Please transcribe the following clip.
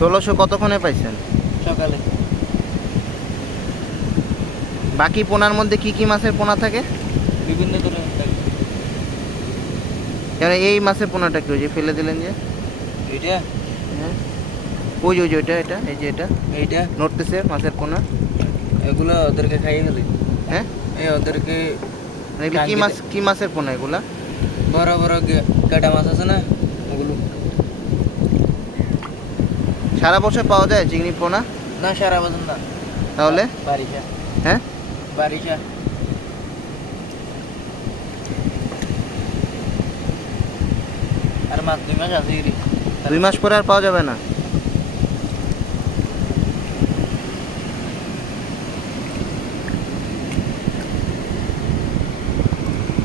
1600 কতক্ষণে পাইছেন? সকালে। বাকি পোনার মধ্যে কি কি মাছের পোনা থাকে? বিভিন্ন ধরনের থাকে। মানে এই মাছের পোনাটা কি ওই যে ফেলে দিলেন যে? এইটা হ্যাঁ, ওই যে ওইটা এটা, এই যে এটা এইটা নড়তেছে মাছের পোনা। এগুলো ওদেরকে খাইয়ে গেলে। হ্যাঁ, এই ওদেরকে মানে এগুলো কি মাছ, কি মাছের পোনা এগুলা? বড় বড় কাটা মাছ আছে না ওগুলো। সারা বছর পাওয়া যায় চিংড়ি পোনা? না সারা বছর না। তাহলে বারিশা। হ্যাঁ, বারিশা। আর মাছ 2 মাস আছে 2 মাস পরে আর পাওয়া যাবে না?